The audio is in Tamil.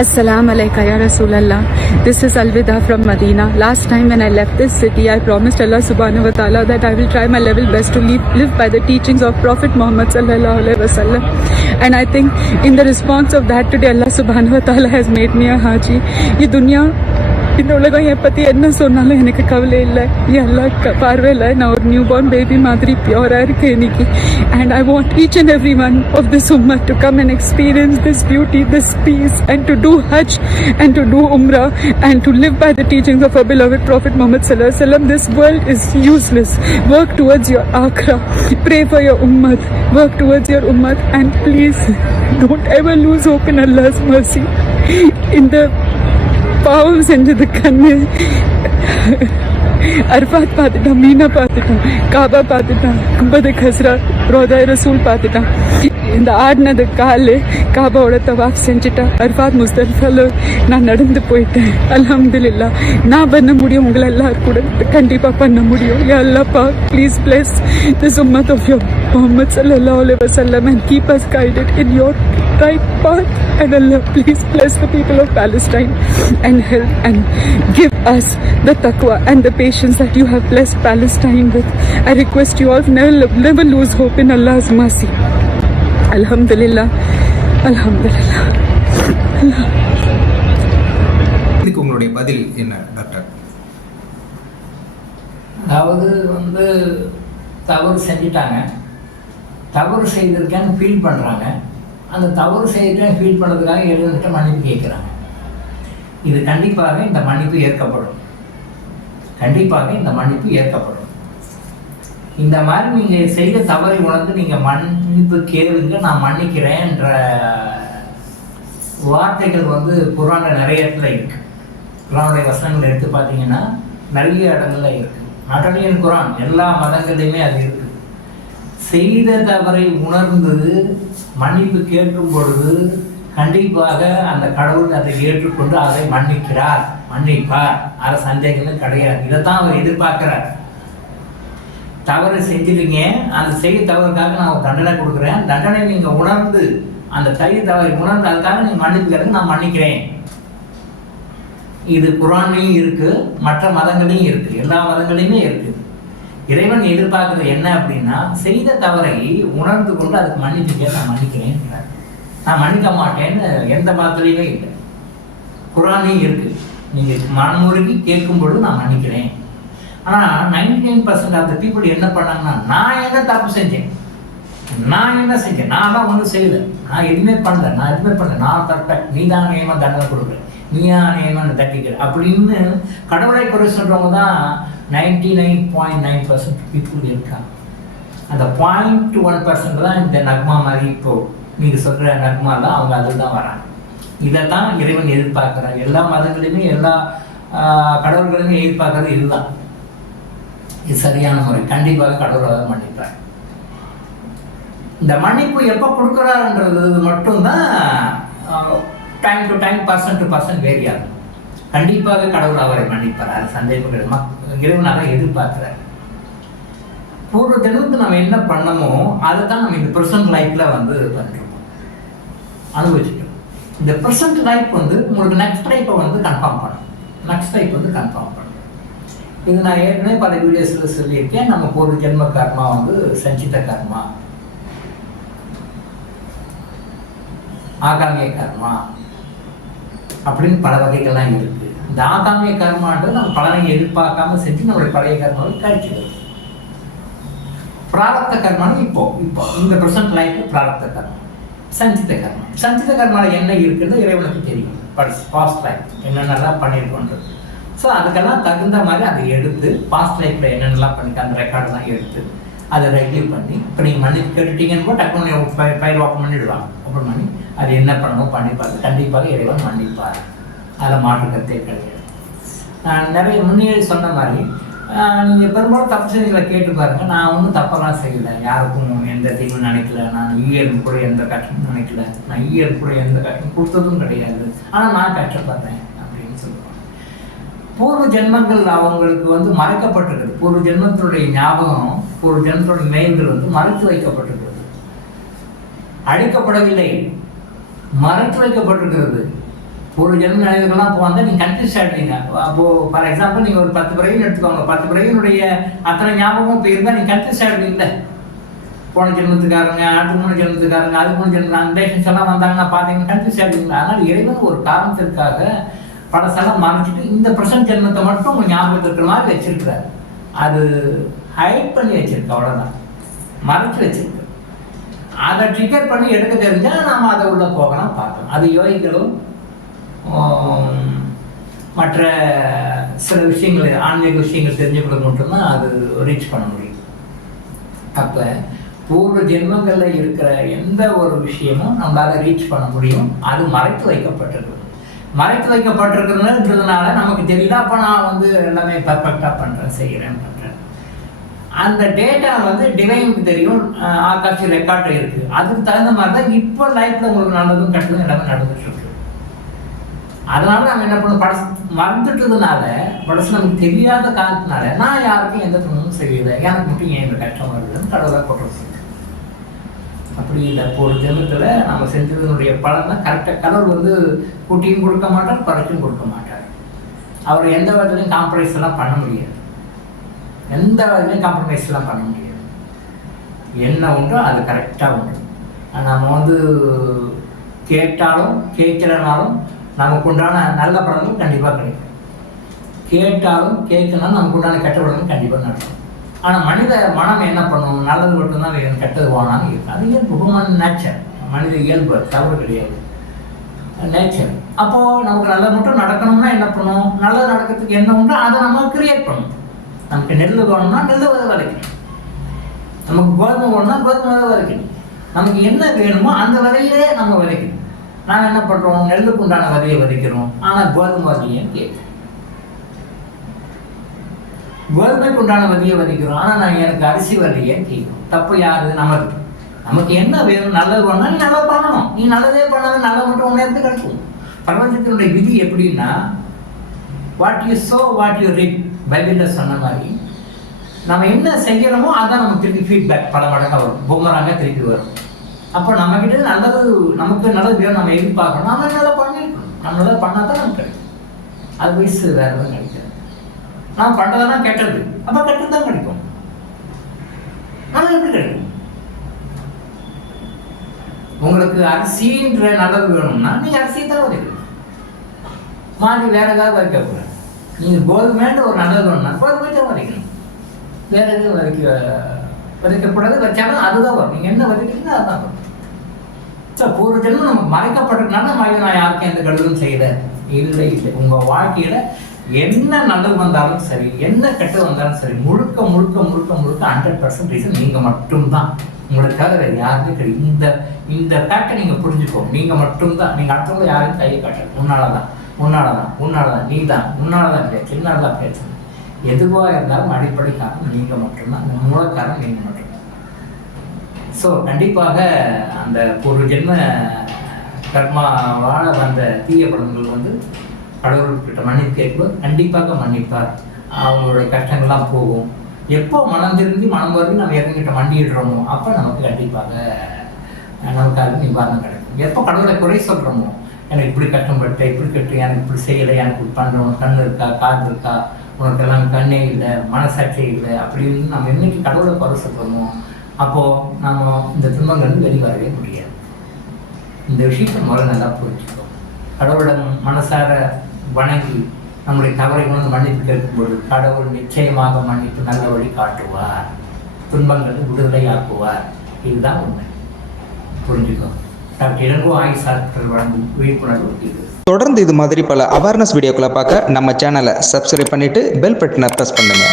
Assalamu alaikum ya Rasulallah. This is Alvida from Medina. Last time when I left this city, I promised Allah subhanahu wa ta'ala that I will try my level best to live, live by the teachings of Prophet Muhammad sallallahu alaihi wasallam. And I think in the response of that today, Allah subhanahu wa ta'ala has made me a haji. ये दुनिया இந்த உலகம் என் பத்தி என்ன சொன்னாலும் எனக்கு கவலை இல்லை எல்லா பார்வையில் நான் ஒரு நியூ பார்ன் பேபி மாதிரி பியூரா இருக்கேன் இன்னைக்கு and I want each and every one of this உம்மர் to come and experience this beauty this peace and to do Hajj and to do Umrah and to live by the teachings of a beloved Prophet Muhammad sallallahu alaihi wasallam. This world is useless. Work towards your akhira. Pray for your ummah. Work towards your ummah. And please don't ever lose hope in Allah's mercy. In the பாவம் செஞ்சது கண்ணு அர்ஃபாத் பார்த்துட்டான் மீனா பார்த்துட்டான் காபா பார்த்துட்டான் கும்பது கஸ்ரா ரோதாய் ரசூல் பார்த்துட்டான் இந்த ஆடினது காலு காபாவோட தவாஃப் செஞ்சுட்டான் அர்ஃபாத் முஸ்தல்ஃபால நான் நடந்து போயிட்டேன் அல்ஹம்துலில்லாஹ் நான் பண்ண முடியும் உங்களை எல்லாரும் கூட கண்டிப்பாக பண்ண முடியும் யா அல்லாப்பா ப்ளீஸ் பிளஸ் திஸ் உம்மத் ஆஃப் யோர் முகமது சல்லல்லாஹு அலைஹி வஸல்லம் and keep us guided in your right path and Allah please bless the people of Palestine and help and give us the taqwa and the patience that you have blessed Palestine with. I request you all never, never lose hope in Allah's mercy. Alhamdulillah. Alhamdulillah. இதுக்கு உங்களுடைய பதில் என்ன டாக்டர்? அதாவது வந்து தவறு செஞ்சிட்டாங்க. தவறு செய்திருக்கேன்னு ஃபீல் பண்ணுறாங்க அந்த தவறு செய்திருக்கேன் ஃபீல் பண்ணதுக்காக எழுதிட்டு மன்னிப்பு கேட்குறாங்க. இது கண்டிப்பாக இந்த மன்னிப்பு ஏற்கப்படும். கண்டிப்பாக இந்த மன்னிப்பு ஏற்கப்படும். இந்த மாதிரி நீங்கள் செய்த தவறை உணர்ந்து நீங்கள் மன்னிப்பு கேளுங்க நான் மன்னிக்கிறேன்ற வார்த்தைகள் வந்து குரானில் நிறைய இடத்துல இருக்கு. குரானுடைய வசனங்கள் எடுத்து பார்த்தீங்கன்னா நிறைய இடங்கள்ல இருக்கு. நாட் குரான் எல்லா மதங்கள்லையுமே அது இருக்கு. செய்த தவறை உணர்ந்து மன்னிப்பு கேட்கும் பொழுது கண்டிப்பாக அந்த கடவுள் அதை ஏற்றுக்கொண்டு அதை மன்னிக்கிறார் மன்னிப்பார். அதை சந்தேகமே கிடையாது. இதைத்தான் அவர் எதிர்பார்க்கிறார். தவறு செஞ்சிருங்க அந்த செய்ய தவறுக்காக நான் ஒரு தண்டனை கொடுக்குறேன். தண்டனை நீங்கள் உணர்ந்து அந்த செய்ய தவறை உணர்ந்து அதுக்காக நீங்கள் மன்னிப்புக்கிறது நான் மன்னிக்கிறேன். இது குரான்லையும் இருக்குது மற்ற மதங்களையும் இருக்குது எல்லா மதங்களையுமே இருக்குது இறைவன் எதிர்பார்க்குறது என்ன அப்படின்னா செய்த தவறை உணர்ந்து கொண்டு அதுக்கு மன்னிப்பு நான் மன்னிக்கிறேன் நான் மன்னிக்க மாட்டேன்னு எந்த மதத்துலையுமே இல்லை. குரானையும் இருக்குது நீங்கள் மனமுருகி கேட்கும் பொழுது நான் மன்னிக்கிறேன். ஆனால் ninety nine percent of the people என்ன பண்ணாங்கன்னா நான் என்ன தப்பு செஞ்சேன்? நான் என்ன செஞ்சேன்? நான் தான் ஒன்றும் செய்யல. நான் எதுவுமே பண்ணல. நான் எதுவுமே பண்ணல. நான் தட்டேன் நீ தான் நியமா தண்டனை கொடுக்குற. நீயா நியமா தட்டிக்கிற அப்படின்னு கடவுளை குறை சொல்கிறவங்க தான் ninety nine point nine percent people இருக்காங்க. அந்த பாயிண்ட் ஒன் பர்சன்ட் தான் இந்த நக்மா மாதிரி இப்போ நீங்கள் சொல்கிற நக்மா தான் அவங்க அதில் தான் வராங்க. இதைத்தான் இறைவன் எதிர்பார்க்குறாங்க எல்லா மதங்களையுமே எல்லா கடவுள்களையுமே எதிர்பார்க்கறது இதுதான். இது சரியான முறை. கண்டிப்பாக கடவுள் அதை மன்னிப்பார். இந்த மன்னிப்பு எப்போ கொடுக்குறாருன்றது மட்டும்தான் time to time person to person vary ஆகும். கண்டிப்பாக கடவுள் அவரை மன்னிப்பார். அது சந்தேகங்கள் மக்- இறைவனாக எதிர்பார்க்கிறார். பூர்வ தினத்துக்கு நம்ம என்ன பண்ணமோ அதை தான் நம்ம இந்த ப்ரெசன்ட் லைஃப்பில் வந்து பண்ணிருக்கோம். அனுபவிச்சுட்டோம் இந்த ப்ரெசன்ட் லைஃப் வந்து உங்களுக்கு நெக்ஸ்ட் லைஃப்பை வந்து கன்ஃபார்ம் பண்ணும் நெக்ஸ்ட் லைஃப் வந்து கன்ஃபார்ம் பண்ணும் இது நான் ஏற்கனவே பல வீடியோஸில் சொல்லியிருக்கேன். நம்ம ஒரு ஜென்ம கர்மா வந்து சஞ்சித கர்மா. ஆகாமிய கர்மா அப்படின்னு பல வகைகள்லாம் இருக்கு. இந்த ஆகாமிய கர்மான்றது நம்ம பலனை எதிர்பார்க்காம செஞ்சு நம்மளுடைய பழைய கர்மாவை கழிச்சிடுது பிராரப்த கர்மான்னு இப்போ இப்போ இந்த ப்ரெசன்ட் லைஃப் பிராரப்த கர்மா. சஞ்சித கர்மா. சஞ்சித கர்மாவில் என்ன இருக்குன்னு இறைவனுக்கு தெரியும். பாஸ்ட் லைஃப் என்னென்னலாம் பண்ணியிருக்கோன்றது ஸோ அதுக்கெல்லாம் தகுந்த மாதிரி அதை எடுத்து பாஸ்ட் லைஃப்பில் என்னென்னலாம் பண்ணிக்க அந்த ரெக்கார்டெலாம் எடுத்து அதை ரெவ்யூ பண்ணி இப்போ நீங்கள் மணி கேட்டுட்டீங்கன்னு கூட டக்குனு ஃபைல் ஓப்பன் பண்ணிடுவாங்க ஓப்பன் பண்ணி அது என்ன பண்ணணும் பண்ணிப்பார் கண்டிப்பாக இறைவன் மன்னிப்பார். அதில் மாற்று கிடையாது நான் நிறைய முன்னேறி சொன்ன மாதிரி நீங்கள் பெரும்பாலும் தப்பு செய்திகளை கேட்டு பாருங்க. நான் ஒன்றும் தப்பெல்லாம் செய்யலை. யாருக்கும் எந்த தீங்கும் நினைக்கல. நான் ஈயல் கூட எந்த கஷ்டமும் நினைக்கல. நான் ஈயல் கூட எந்த கஷ்டம் கொடுத்ததும் கிடையாது. ஆனால் நான் கஷ்டப்படுறேன் பூர்வ ஜென்மங்கள் அவங்களுக்கு வந்து மறைக்கப்பட்டிருக்குது. பூர்வ ஜென்மத்தினுடைய ஞாபகம் பூர்வ ஜென்மத்தினுடைய நினைவுகள் வந்து மறைத்து வைக்கப்பட்டிருக்கிறது அழிக்கப்படவில்லை. மறைத்து வைக்கப்பட்டிருக்கிறது. ஒரு ஜென்ம நினைவுகள்லாம் இப்போ நீங்கள் கன்ஃபியூஸ் ஆகிட்டீங்க அப்போது ஃபார் எக்ஸாம்பிள் நீங்கள் ஒரு பத்து பிறகு எடுத்துக்கோங்க. பத்து பிறகுனுடைய அத்தனை ஞாபகம் இப்போ இருந்தால் நீங்கள் கன்ஃபியூஸ் ஆகிடுவீங்களே போன ஜென்மத்துக்காரங்க அடுத்த மூணு ஜென்மத்துக்காரங்க அது மூணு ஜென்மம் அந்த ரிலேஷன்ஸ் எல்லாம் வந்தாங்கன்னா பார்த்தீங்கன்னா கன்ஃபியூஸ் ஆகிடுவீங்களா அதனால் இறைவன் ஒரு காரணத்திற்காக பழசெல்லாம் மறைச்சிட்டு இந்த பிரசன்ட் ஜென்மத்தை மட்டும் உங்கள் ஞாபகத்தில் இருக்கிற மாதிரி வச்சிருக்கிறார். அது ஹைட் பண்ணி வச்சிருக்கு அவ்வளோதான் மறைச்சி வச்சிருக்கு. அதை ட்ரிகர் பண்ணி எடுக்க தெரிஞ்சால் நாம் அதை உள்ளே போகலாம் பார்க்கலாம். அது யோகிகளும் மற்ற சில விஷயங்கள் ஆன்மீக விஷயங்கள் தெரிஞ்சுக்கிறது மட்டும்தான் அது ரீச் பண்ண முடியும். அப்போ பூர்வ ஜென்மங்களில் இருக்கிற எந்த ஒரு விஷயமும் நம்மளால் ரீச் பண்ண முடியும். அது மறைத்து வைக்கப்பட்டிருக்கு மறைத்து வைக்கப்பட்டிருக்கிறதுன்றதுனால நமக்கு தெரியல அப்போ நான் வந்து எல்லாமே பர்ஃபெக்டாக பண்ணுறேன் செய்கிறேன் பண்ணுறேன் அந்த டேட்டா வந்து டிவைனுக்கு தெரியும் ஆகாஷ் ரெக்கார்டு இருக்குது அதுக்கு தகுந்த மாதிரி தான் இப்போ லைஃப்பில் உங்களுக்கு நல்லதும் கட்டதும் எல்லாமே நடந்துட்டு இருக்கு அதனால நம்ம என்ன பண்ண படசு மறந்துட்டதுனால படசு நமக்கு தெரியாத காரணத்தினால நான் யாருக்கும் எந்த துன்பமும் செய்யலை. எனக்கு மட்டும் ஏன் இந்த கஷ்டம் வருதுன்னு கடவுளாக போட்டு அப்படி இல்லை. இப்போ ஒரு ஜென்மத்தில் நம்ம செஞ்சதனுடைய பலன் தான் கரெக்டாக கடவுள் வந்து கூட்டியும் கொடுக்க மாட்டார் குறைச்சும் கொடுக்க மாட்டார். அவர் எந்த விதத்துலையும் காம்ப்ரமைஸ் எல்லாம் பண்ண முடியாது. எந்த விதத்துலையும் காம்ப்ரமைஸ் எல்லாம் பண்ண முடியாது. என்ன உண்டோ அது கரெக்டாக உண்டு. நம்ம வந்து கேட்டாலும் கேட்கலனாலும் நமக்கு உண்டான நல்ல படங்கள் கண்டிப்பாக கிடைக்கும். கேட்டாலும் கேட்கணும் நமக்கு உண்டான கெட்ட படங்கள் கண்டிப்பாக நடக்கும். ஆனால் மனித மனம் என்ன பண்ணும்? நல்லது மட்டும்தான் வேணும் கெட்டது போனாலும் இருக்கும் அது இயல்பு. ஹுமன் நேச்சர் மனித இயல்பு. தவறு கிடையாது. நேச்சர் அப்போது நமக்கு நல்லது மட்டும் நடக்கணும்னா என்ன பண்ணும்? நல்லது நடக்கிறதுக்கு என்ன உண்டோ அதை நம்ம கிரியேட் பண்ணணும். நமக்கு நெல் வேணும்னா நெல் விதை விதைக்கணும். நமக்கு கோதுமை வேணும்னா கோதுமை விதை விதைக்கணும். நமக்கு என்ன வேணுமோ அந்த விதையிலே நம்ம விதைக்கணும். நாங்கள் என்ன பண்ணுறோம் நெல்லுக்கு உண்டான விதையை விதைக்கிறோம். ஆனால் கோதுமை விதையன்னு கேட்கணும். கோதுமைக்கு உண்டான வரியை வதிக்கிறோம். ஆனால் நான் எனக்கு அரிசி விதையன்னு கேட்கும். தப்பு யாரு? நமக்கு. நமக்கு என்ன வேணும்? நல்லது பண்ணால் நீ நல்லது பண்ணணும். நீ நல்லதே பண்ணாத நல்ல மட்டும் உன்னை இருந்து கிடைக்கும் பிரபஞ்சத்தினுடைய விதி எப்படின்னா what you sow what you reap பைபிளில் சொன்ன மாதிரி நம்ம என்ன செய்கிறோமோ அதான் நமக்கு திருப்பி ஃபீட்பேக் பல மடங்காக வரும். பொம்மராங்க திருப்பி வரும். அப்போ நம்மக்கிட்ட நல்லது நமக்கு நல்லது வேணும் நம்ம எதிர்பார்க்கணும். நம்ம நல்லா பண்ணிருக்கணும் நம்ம நல்லா பண்ணால் தான் நமக்கு கிடைக்கும். அது வயசு வேறு எதுவும் கிடைக்காது நான் பண்ணுறதெல்லாம் கெட்டது. அப்போ கெட்டது தான் கிடைக்கும். ஆனால் எப்படி கிடைக்கும்? உங்களுக்கு அரிசின்ற நல்லது வேணும்னா நீங்கள் அரிசி தான் விதைக்கணும் மாறி வேற ஏதாவது விதைக்கக்கூடாது நீங்கள் கோதுமைன்ற ஒரு நல்லது வேணும்னா கோதுமை தான் வரைக்கணும் வேற எதுவும் வரைக்க விதைக்கக்கூடாது வச்சாலும் அதுதான் வரும். நீங்கள் என்ன விதைக்கிறீங்களோ அதுதான் வரும். ஸோ பூர்வ ஜென்மம் நமக்கு மறைக்கப்பட்டிருக்கனால நான் யாருக்கும் எந்த கெடுதலும் செய்யல இல்லை. இல்லை உங்கள் வாழ்க்கையில் என்ன நல்லது வந்தாலும் சரி என்ன கெட்டது வந்தாலும் சரி முழுக்க முழுக்க முழுக்க முழுக்க ஹண்ட்ரட் பர்சன்ட் ரீசன் நீங்கள் மட்டும்தான். உங்களை தவிர வேறு யாருமே கிடையாது. இந்த இந்த ஃபேக்டை நீங்கள் புரிஞ்சுக்கோ. நீங்கள் மட்டும்தான். நீங்கள் அடுத்தவங்க யாரையும் கையை காட்டல. உன்னால தான் உன்னால தான் உன்னால தான் நீ தான் உன்னால தான் கிடையாது என்னால் தான் பேச்சு எதுவாக இருந்தாலும் அடிப்படை காரணம் நீங்கள் மட்டும்தான். இந்த மூல காரணம் நீங்கள் மட்டும்தான். ஸோ கண்டிப்பாக அந்த ஒரு ஜென்ம கர்மாவால் வந்த தீய படங்கள் வந்து கடவுள்கிட்ட மன்னிப்பு கேட்கும்போது கண்டிப்பாக மன்னிப்பார். அவங்களுடைய கஷ்டங்கள்லாம் போகும். எப்போ மனம் திருந்தி மனம் வருது நம்ம இறங்கிட்ட மண்டிடுறோமோ அப்போ நமக்கு கண்டிப்பாக நமக்கு அது நிவாரணம் கிடைக்கும். எப்போ கடவுளை குறை சொல்கிறோமோ எனக்கு இப்படி கஷ்டப்பட்டேன் இப்படி கட்டு எனக்கு இப்படி செய்யலை எனக்கு இப்படி பண்ணுறோம் கண் இருக்கா காது இருக்கா உனக்கெல்லாம் கண்ணே இல்லை மனசாட்சியே இல்லை அப்படின்னு நம்ம என்னைக்கு கடவுளை குறை சொல்கிறோமோ அப்போது நம்ம இந்த துன்பங்கள் வெளிவரவே முடியாது. இந்த விஷயத்தை முதல்ல நல்லா புரிஞ்சுக்கோ. கடவுளிடம் மனசார வணங்கி நம்முடைய தவறை உணர்ந்து மன்னிப்பு கேட்கும்போது கடவுள் நிச்சயமாக மன்னிப்பு நல்ல வழி காட்டுவார். துன்பங்களை விடுதலையாக்குவார். இதுதான் உண்மை. புரிஞ்சுக்கோ. டாக்டர் இளங்கோ ஆயுஷ் சாஸ்திரர் வழங்கும் விழிப்புணர்வு இது. தொடர்ந்து இது மாதிரி பல அவேர்னஸ் வீடியோக்களை பார்க்க நம்ம சேனலை சப்ஸ்கிரைப் பண்ணிட்டு பெல் பட்டனை ப்ரெஸ் பண்ணுங்க.